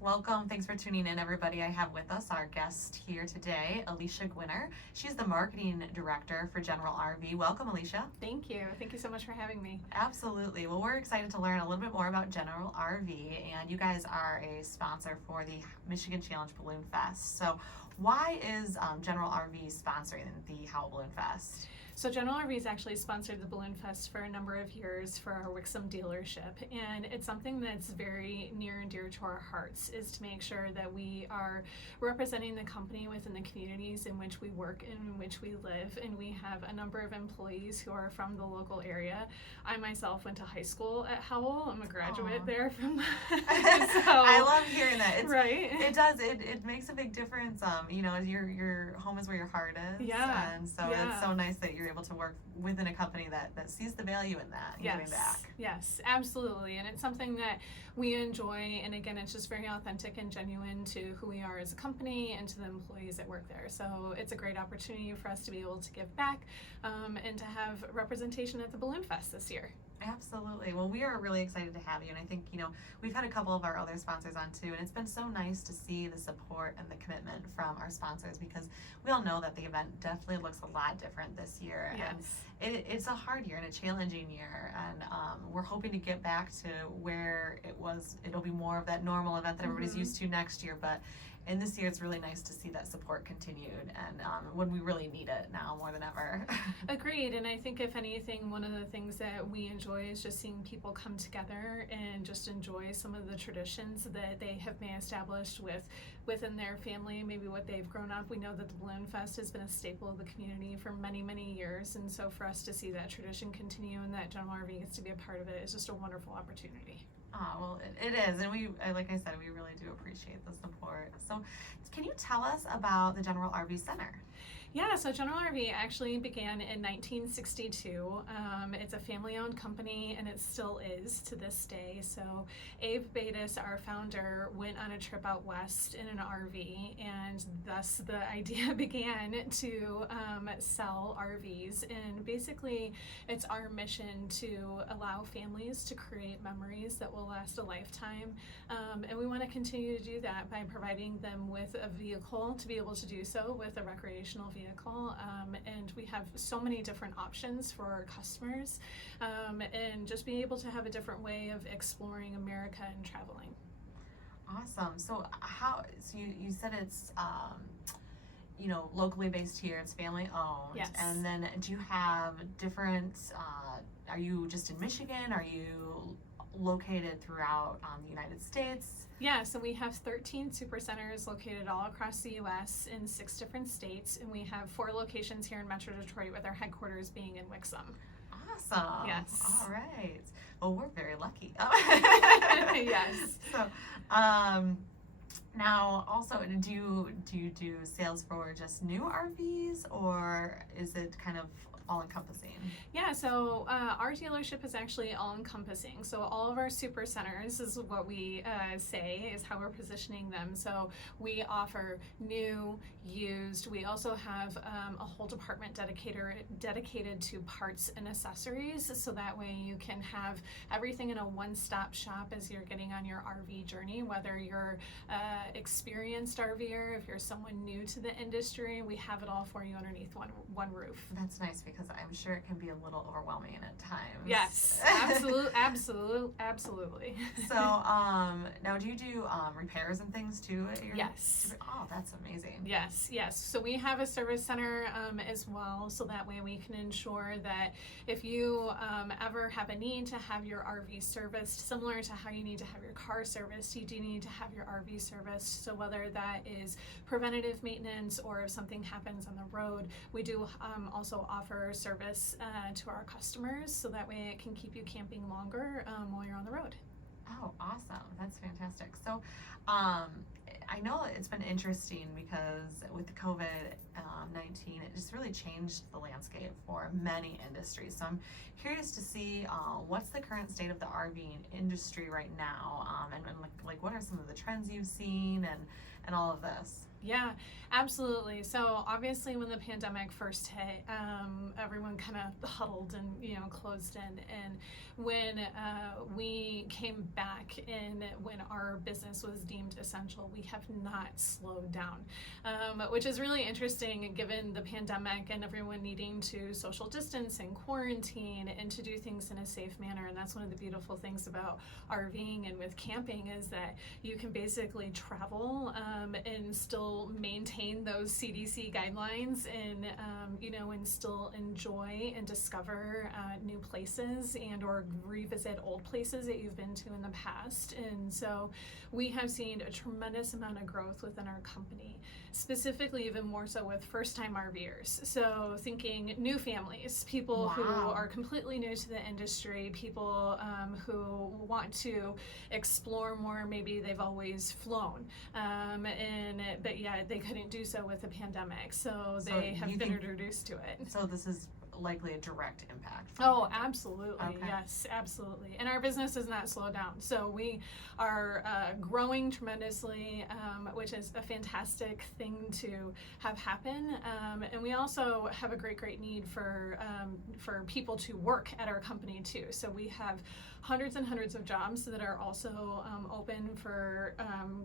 Welcome. Thanks for tuning in, everybody. I have with us our guest here today, Alicia Gewinner. She's the marketing director for General RV. Welcome, Alicia. Thank you. Thank you so much for having me. Absolutely. Well, we're excited to learn a little bit more about General RV, and you guys are a sponsor for the Michigan Challenge Balloon Fest. So why is General RV sponsoring the Howell Balloon Fest? So General RV's actually sponsored the Balloon Fest for a number of years for our Wixom dealership, and it's something that's very near and dear to our hearts, is to make sure that we are representing the company within the communities in which we work and in which we live, and we have a number of employees who are from the local area. I myself went to high school at Howell. I'm a graduate there from I love hearing that. Right? It does. It makes a big difference. Your home is where your heart is. Yeah. And so it's so nice that you're able to work within a company that sees the value in that and giving back. Yes, absolutely. And it's something that we enjoy, and again, it's just very authentic and genuine to who we are as a company and to the employees that work there. So it's a great opportunity for us to be able to give back and to have representation at the Balloon Fest this year. Absolutely. Well, we are really excited to have you, and I think, we've had a couple of our other sponsors on too, and it's been so nice to see the support and the commitment from our sponsors, because we all know that the event definitely looks a lot different this year. Yes. And it's a hard year and a challenging year, and we're hoping to get back to where it'll be more of that normal event that everybody's used to next year, but and this year, it's really nice to see that support continued, and when we really need it now more than ever. Agreed, and I think if anything, one of the things that we enjoy is just seeing people come together and just enjoy some of the traditions that they have may established within their family, maybe what they've grown up. We know that the Balloon Fest has been a staple of the community for many, many years, and so for us to see that tradition continue and that General RV gets to be a part of it is just a wonderful opportunity. Well, it is, and like I said, we really do appreciate the support. So, can you tell us about the General RV Center? Yeah, so General RV actually began in 1962. It's a family-owned company, and it still is to this day. So Abe Batis, our founder, went on a trip out west in an RV, and thus the idea began to sell RVs. And basically, it's our mission to allow families to create memories that will last a lifetime. And we want to continue to do that by providing them with a vehicle to be able to do so, with a recreational vehicle. And we have so many different options for our customers, and just being able to have a different way of exploring America and traveling. Awesome. So you said it's locally based here, it's family owned. Yes. And then do you have different are you just in Michigan? Are you located throughout the United States? Yeah, so we have 13 supercenters located all across the U.S. in 6 different states, and we have 4 locations here in Metro Detroit, with our headquarters being in Wixom. Awesome. Yes. All right. Well, we're very lucky. Yes. So, now also, do you do sales for just new RVs, or is it kind of all-encompassing? Yeah, so our dealership is actually all-encompassing. So all of our super centers is what we say is how we're positioning them. So we offer new, used. We also have a whole department dedicated to parts and accessories. So that way you can have everything in a one-stop shop as you're getting on your RV journey, whether you're experienced RVer, if you're someone new to the industry, we have it all for you underneath one roof. That's nice, because I'm sure it can be a little overwhelming at times. Yes, absolutely. So, now do you do repairs and things too at your? Yes. Oh, that's amazing. Yes. So we have a service center as well, so that way we can ensure that if you ever have a need to have your RV serviced, similar to how you need to have your car serviced, you do need to have your RV serviced. So whether that is preventative maintenance or if something happens on the road, we do also offer service to our customers, so that way it can keep you camping longer while you're on the road. Oh, awesome. That's fantastic. So, I know it's been interesting because with COVID-19, it just really changed the landscape for many industries. So I'm curious to see what's the current state of the RVing industry right now, and like what are some of the trends you've seen and all of this? Yeah, absolutely. So obviously when the pandemic first hit, everyone kind of huddled and, closed in. And when we came back in, when our business was deemed essential, we have not slowed down, which is really interesting given the pandemic and everyone needing to social distance and quarantine and to do things in a safe manner. And that's one of the beautiful things about RVing and with camping is that you can basically travel and still maintain those CDC guidelines and and still enjoy and discover new places and or revisit old places that you've been to in the past. And so we have seen a tremendous amount of growth within our company, specifically even more so with first-time RVers. So thinking new families, people who are completely new to the industry, people who want to explore more. Maybe they've always flown, but yeah, they couldn't do so with the pandemic. So they have been introduced to it. So this is likely a direct impact. Oh, absolutely. Okay. Yes, absolutely. And our business has not slowed down. So we are growing tremendously, which is a fantastic thing to have happen. And we also have a great need for people to work at our company too. So we have hundreds and hundreds of jobs that are also open for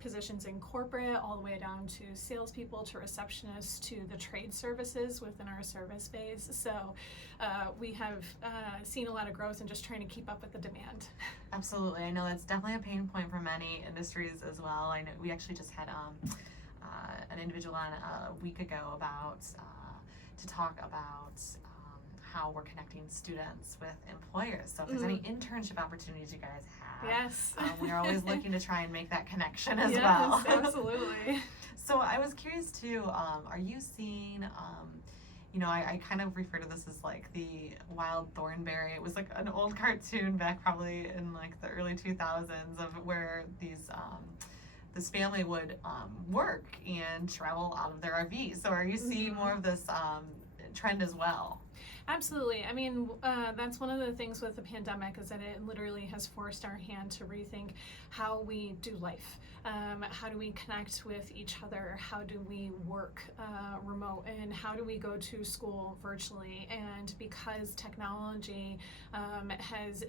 positions in corporate, all the way down to salespeople, to receptionists, to the trade services within our service base. So we have seen a lot of growth in just trying to keep up with the demand. Absolutely. I know that's definitely a pain point for many industries as well. I know we actually just had an individual on a week ago about to talk about how we're connecting students with employers. So if there's any internship opportunities you guys have, yes, we're always looking to try and make that connection as yes, well. Absolutely. So I was curious too, are you seeing, I kind of refer to this as like the Wild Thornberry. It was like an old cartoon back probably in like the early 2000s of where this family would work and travel out of their RV. So are you seeing more of this trend as well? Absolutely. I mean, that's one of the things with the pandemic is that it literally has forced our hand to rethink how we do life. How do we connect with each other? How do we work remote? And how do we go to school virtually? And because technology has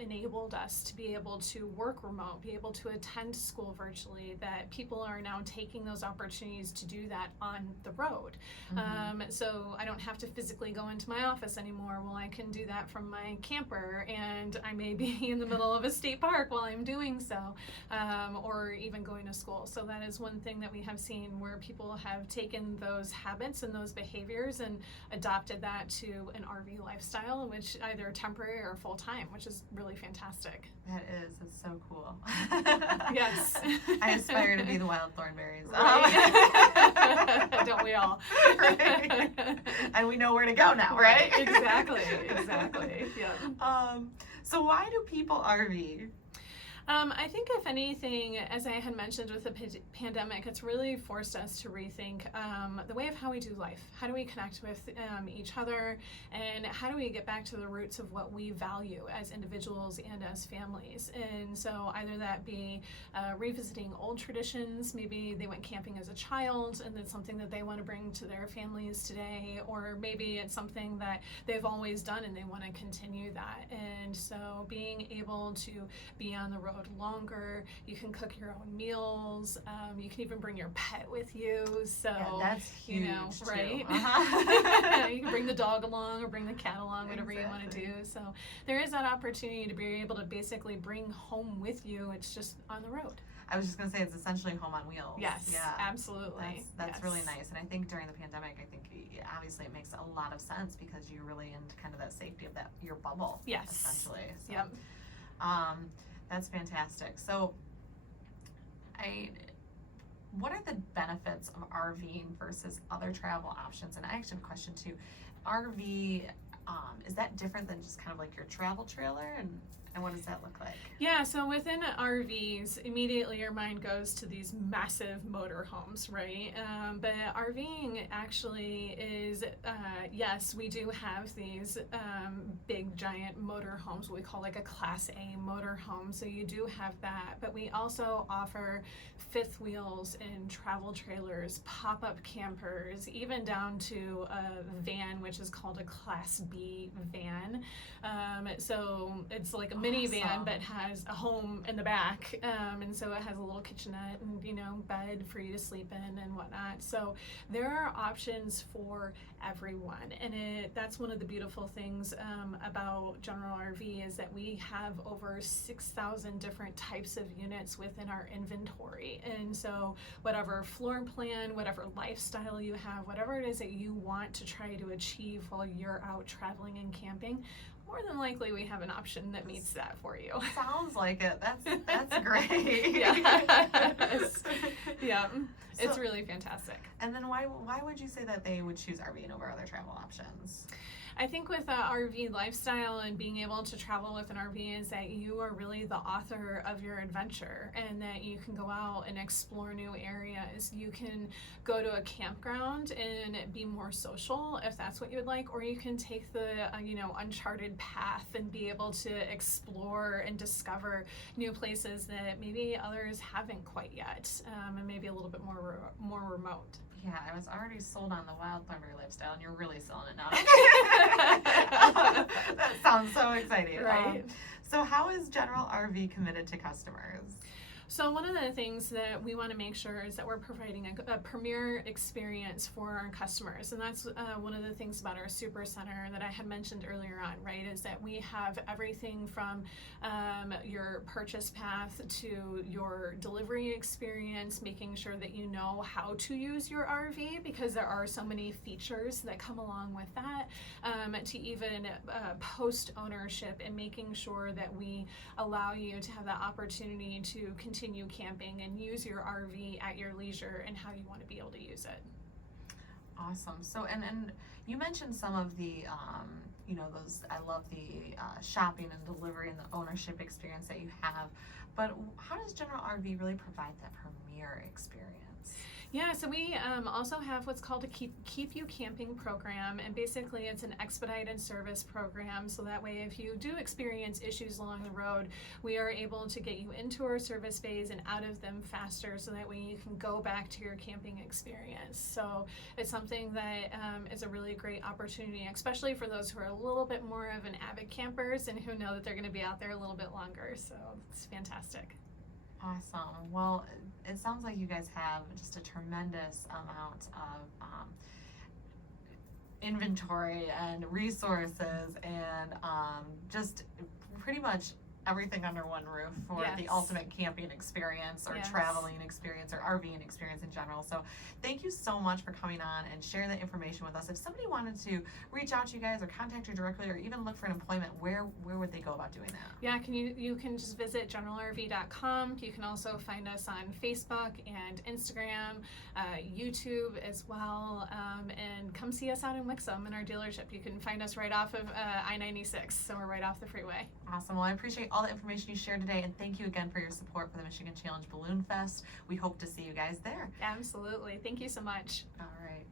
enabled us to be able to work remote, be able to attend school virtually, that people are now taking those opportunities to do that on the road. So I don't have to physically go into my office anymore. Well, I can do that from my camper, and I may be in the middle of a state park while I'm doing so, or even going to school. So that is one thing that we have seen where people have taken those habits and those behaviors and adopted that to an RV lifestyle, which either temporary or full-time, which is really fantastic. That is. It's so cool. Yes. I aspire to be the Wild Thornberries. Right. Don't we all? Right. And we know where to go now, right? Exactly. Yeah. So why do people RV? I think if anything, as I had mentioned with the pandemic, it's really forced us to rethink the way of how we do life. How do we connect with each other, and how do we get back to the roots of what we value as individuals and as families? And so either that be revisiting old traditions, maybe they went camping as a child and it's something that they want to bring to their families today, or maybe it's something that they've always done and they want to continue that. And so being able to be on the road longer, you can cook your own meals, you can even bring your pet with you, so yeah, that's huge, right? Uh-huh. You can bring the dog along or bring the cat along, whatever Exactly. you want to do. So there is that opportunity to be able to basically bring home with you. It's just on the road. I was just going to say it's essentially home on wheels. Yes, yeah, absolutely. That's yes. really nice. And I think during the pandemic, obviously it makes a lot of sense because you're really in kind of that safety of your bubble. Yes. Essentially. So, yep. That's fantastic. So what are the benefits of RVing versus other travel options? And I actually have a question too. RV, is that different than just kind of like your travel trailer? And And what does that look like? Yeah, so within RVs, immediately your mind goes to these massive motorhomes, right? But RVing actually is, yes, we do have these big giant motorhomes, what we call like a Class A motorhome. So you do have that, but we also offer fifth wheels and travel trailers, pop-up campers, even down to a van, which is called a Class B van. So it's like a minivan, but has a home in the back, and so it has a little kitchenette and bed for you to sleep in and whatnot. So there are options for everyone, and that's one of the beautiful things about General RV is that we have over 6,000 different types of units within our inventory. And so whatever floor plan, whatever lifestyle you have, whatever it is that you want to try to achieve while you're out traveling and camping, more than likely we have an option that meets that for you. Sounds like it. That's great. Yes. Yeah. So, it's really fantastic. And then why would you say that they would choose RVing over other travel options? I think with the RV lifestyle and being able to travel with an RV is that you are really the author of your adventure, and that you can go out and explore new areas. You can go to a campground and be more social if that's what you would like, or you can take the uncharted path and be able to explore and discover new places that maybe others haven't quite yet, and maybe a little bit more remote. Yeah, I was already sold on the Wild Thornberry lifestyle, and you're really selling it now. That sounds so exciting. Right. So how is General RV committed to customers? So one of the things that we want to make sure is that we're providing a premier experience for our customers. And that's one of the things about our Super Center that I had mentioned earlier on, right, is that we have everything from your purchase path to your delivery experience, making sure that you know how to use your RV, because there are so many features that come along with that, to even post ownership, and making sure that we allow you to have the opportunity to continue camping and use your RV at your leisure and how you want to be able to use it. Awesome. So, and you mentioned some of the, those, I love the shopping and delivery and the ownership experience that you have, but how does General RV really provide that premier experience? Yeah, so we also have what's called a Keep You Camping program, and basically it's an expedited service program, so that way if you do experience issues along the road, we are able to get you into our service bays and out of them faster, so that way you can go back to your camping experience. So it's something that is a really great opportunity, especially for those who are a little bit more of an avid campers and who know that they're going to be out there a little bit longer, so it's fantastic. Awesome. Well, it sounds like you guys have just a tremendous amount of inventory and resources, and just pretty much everything under one roof for the ultimate camping experience, or traveling experience, or RVing experience in general. So thank you so much for coming on and sharing that information with us. If somebody wanted to reach out to you guys or contact you directly, or even look for an employment, where would they go about doing that? Yeah, you can just visit generalrv.com. You can also find us on Facebook and Instagram, YouTube as well, and come see us out in Wixom in our dealership. You can find us right off of I-96, so we're right off the freeway. Awesome. Well, I appreciate all the information you shared today, and thank you again for your support for the Michigan Challenge Balloon Fest. We hope to see you guys there. Absolutely. Thank you so much. All right.